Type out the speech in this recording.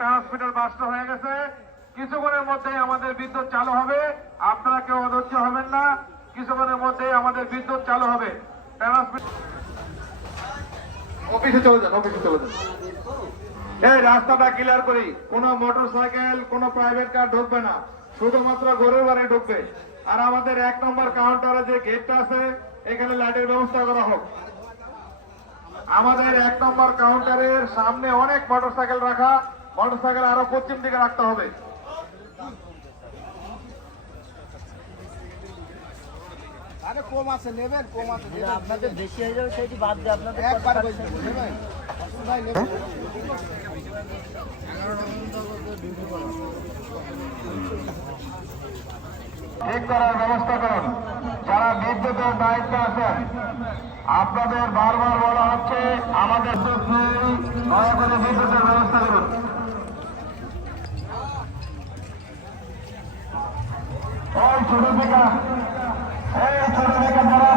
Transmitter bast হয়ে গেছে, কিছুক্ষণের মধ্যেই আমাদের বিদ্যুৎ চালু হবে। আপনারা কেউ অধৈর্য হবেন না, কিছুক্ষণের মধ্যেই আমাদের বিদ্যুৎ চালু হবে। অফিসে চলে যান, অফিসে চলে যান। এই রাস্তাটা ক্লিয়ার করি, কোনো মোটরসাইকেল কোনো প্রাইভেট কার ঢুকবে না, শুধুমাত্র ঘরের বাড়ি ঢুকবে। আর আমাদের 1 নম্বর কাউন্টারে যে গেটটা আছে এখানে লাইটের ব্যবস্থা করা হোক। আমাদের 1 নম্বর কাউন্টারের সামনে অনেক মোটরসাইকেল রাখা, মোটরসাইকেল আরো পশ্চিম দিকে রাখতে হবে। আরে কম আছে নেবেন, কম আছে আপনাদের বেশি হয়ে যাবে সেটি বাদ দিয়ে আপনাদের একবার বলছেন নেবেন ভাই নেবেন। ঠিক করার ব্যবস্থা করুন। যারা বিদ্যুতের দায়িত্বে আছেন আপনাদের বারবার বলা হচ্ছে আমাদের দয়া করে বিদ্যুতের ব্যবস্থা করুন। এই ছোট থেকে যারা